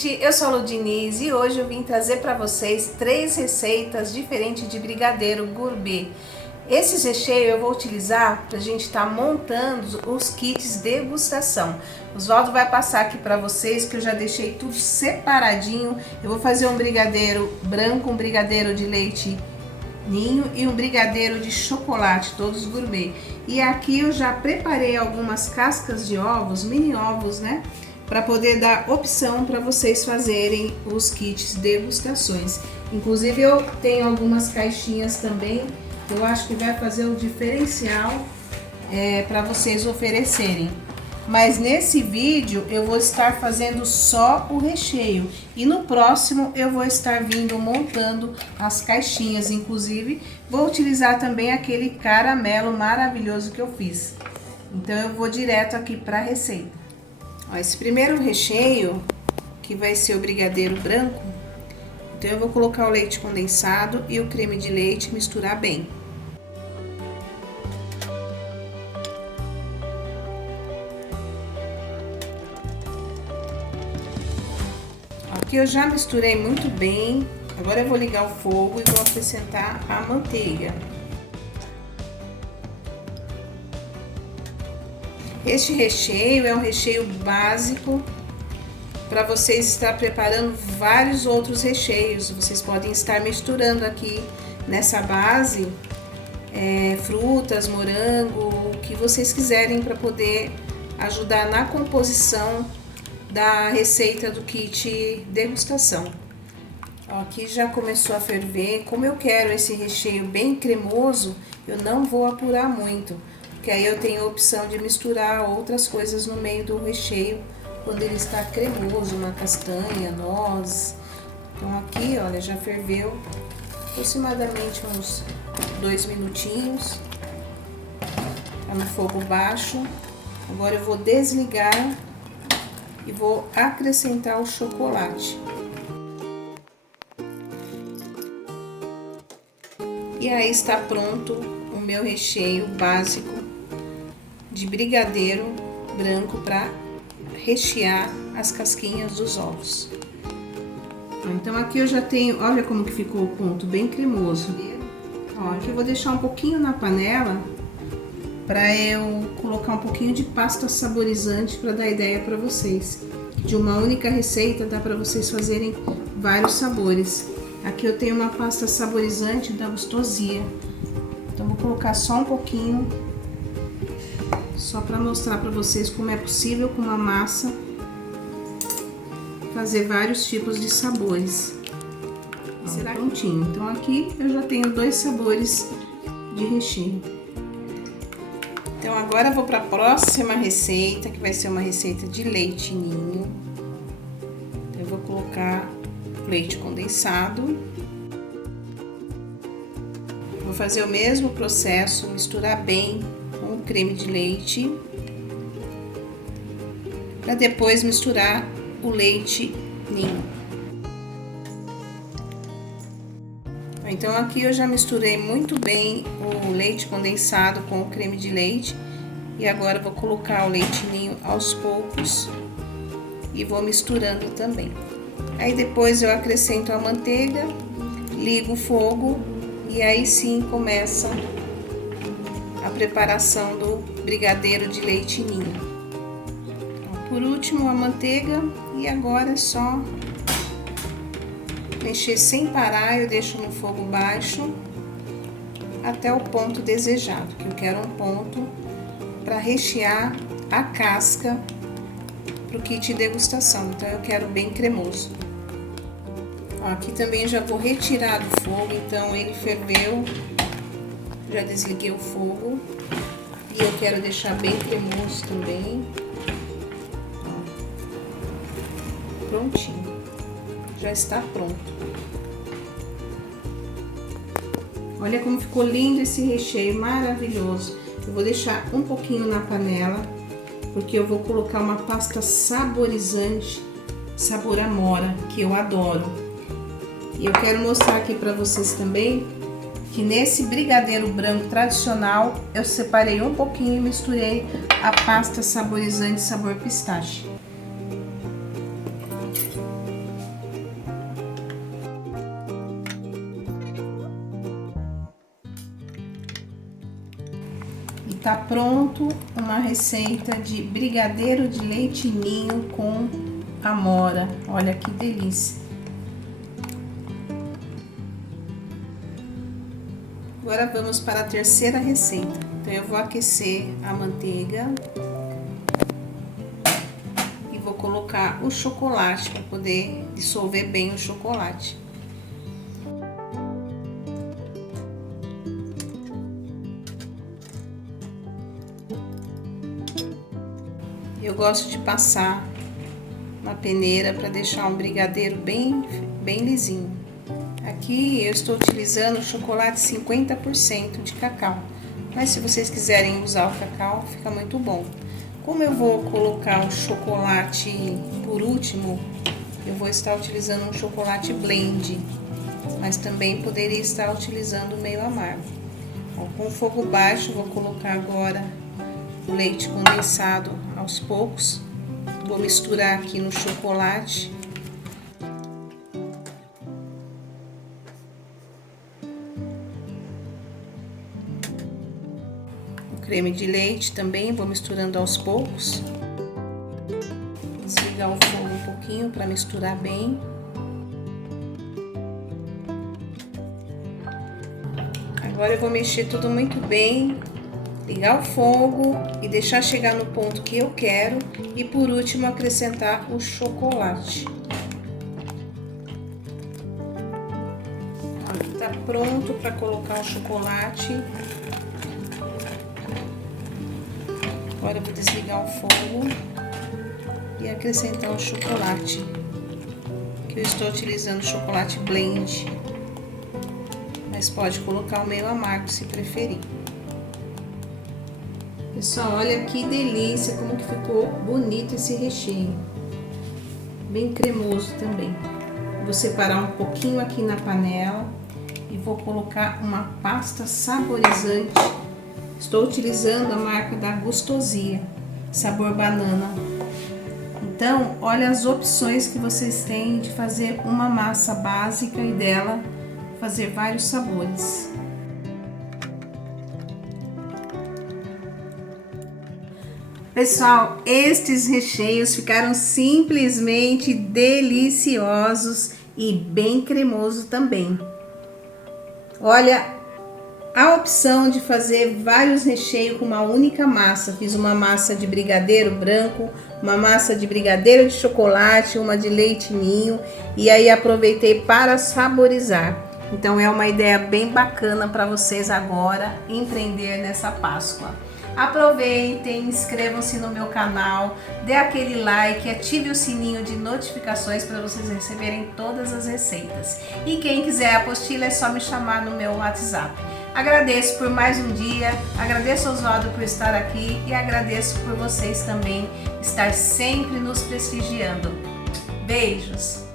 gente, eu sou a Ludinize e hoje eu vim trazer para vocês 3 receitas diferentes de brigadeiro gourmet. Esses recheios eu vou utilizar para a gente estar montando os kits degustação. O Oswaldo vai passar aqui para vocês que eu já deixei tudo separadinho. Eu vou fazer um brigadeiro branco, um brigadeiro de leite ninho e um brigadeiro de chocolate, todos gourmet. E aqui eu já preparei algumas cascas de ovos, mini ovos, né? Para poder dar opção para vocês fazerem os kits degustações. Inclusive eu tenho algumas caixinhas também, eu acho que vai fazer o diferencial para vocês oferecerem. Mas nesse vídeo eu vou estar fazendo só o recheio e no próximo eu vou estar vindo montando as caixinhas. Inclusive vou utilizar também aquele caramelo maravilhoso que eu fiz. Então eu vou direto aqui para a receita. Ó, esse primeiro recheio, que vai ser o brigadeiro branco, então eu vou colocar o leite condensado e o creme de leite e misturar bem. Aqui eu já misturei muito bem, agora eu vou ligar o fogo e vou acrescentar a manteiga. Este recheio é um recheio básico para vocês estar preparando vários outros recheios. Vocês podem estar misturando aqui nessa base frutas, morango, o que vocês quiserem para poder ajudar na composição da receita do kit degustação. Ó, aqui já começou a ferver. Como eu quero esse recheio bem cremoso, eu não vou apurar muito. Que aí eu tenho a opção de misturar outras coisas no meio do recheio quando ele está cremoso, uma castanha, noz. Então aqui, olha, já ferveu aproximadamente uns 2 minutinhos. Tá no fogo baixo. Agora eu vou desligar e vou acrescentar o chocolate. E aí está pronto o meu recheio básico de brigadeiro branco para rechear as casquinhas dos ovos. Então aqui eu já tenho, olha como que ficou o ponto, bem cremoso. Ó, aqui eu vou deixar um pouquinho na panela para eu colocar um pouquinho de pasta saborizante para dar ideia para vocês. De uma única receita dá para vocês fazerem vários sabores. Aqui eu tenho uma pasta saborizante da Gustosia. Então vou colocar só um pouquinho, só para mostrar para vocês como é possível com uma massa fazer vários tipos de sabores. Será prontinho. Então aqui eu já tenho 2 sabores de recheio. Então agora eu vou para a próxima receita, que vai ser uma receita de leite ninho. Então eu vou colocar leite condensado. Vou fazer o mesmo processo, misturar bem com o creme de leite, para depois misturar o leite ninho. Então aqui eu já misturei muito bem o leite condensado com o creme de leite e agora eu vou colocar o leite ninho aos poucos e vou misturando também. Aí depois eu acrescento a manteiga, ligo o fogo e aí sim começa a preparação do brigadeiro de leite ninho. Então, por último a manteiga e agora é só mexer sem parar. Eu deixo no fogo baixo até o ponto desejado, que eu quero um ponto para rechear a casca para o kit degustação, então eu quero bem cremoso. Ó, aqui também já vou retirar do fogo, então ele ferveu, já desliguei o fogo e eu quero deixar bem cremoso também. Ó, prontinho, já está pronto. Olha como ficou lindo esse recheio, maravilhoso. Eu vou deixar um pouquinho na panela, porque eu vou colocar uma pasta saborizante, sabor amora, que eu adoro. E eu quero mostrar aqui para vocês também que nesse brigadeiro branco tradicional eu separei um pouquinho e misturei a pasta saborizante sabor pistache. tá pronto uma receita de brigadeiro de leite ninho com amora. Olha que delícia. Agora vamos para a terceira receita. Então eu vou aquecer a manteiga e vou colocar o chocolate para poder dissolver bem o chocolate. Eu gosto de passar uma peneira para deixar um brigadeiro bem lisinho. Aqui eu estou utilizando chocolate 50% de cacau, mas se vocês quiserem usar o cacau, fica muito bom. Como eu vou colocar o chocolate por último, eu vou estar utilizando um chocolate blend, mas também poderia estar utilizando meio amargo. Com fogo baixo, vou colocar agora o leite condensado aos poucos. Vou misturar aqui no chocolate. O creme de leite também vou misturando aos poucos. Desligar o fogo um pouquinho para misturar bem. Agora eu vou mexer tudo muito bem. Ligar o fogo e deixar chegar no ponto que eu quero e por último acrescentar o chocolate. Tá pronto para colocar o chocolate. Agora eu vou desligar o fogo e acrescentar o chocolate, que eu estou utilizando chocolate blend, mas pode colocar o meio amargo se preferir. Pessoal, olha que delícia, como que ficou bonito esse recheio. Bem cremoso também. Vou separar um pouquinho aqui na panela e vou colocar uma pasta saborizante. Estou utilizando a marca da Gustosia, sabor banana. Então, olha as opções que vocês têm de fazer uma massa básica e dela fazer vários sabores. Pessoal, estes recheios ficaram simplesmente deliciosos e bem cremoso também. Olha, a opção de fazer vários recheios com uma única massa. Fiz uma massa de brigadeiro branco, uma massa de brigadeiro de chocolate, uma de leite ninho e aí aproveitei para saborizar. Então é uma ideia bem bacana para vocês agora empreender nessa Páscoa. Aproveitem, inscrevam-se no meu canal, dê aquele like, ative o sininho de notificações para vocês receberem todas as receitas. E quem quiser a apostila é só me chamar no meu WhatsApp. Agradeço por mais um dia, agradeço ao Oswaldo por estar aqui e agradeço por vocês também estar sempre nos prestigiando. Beijos!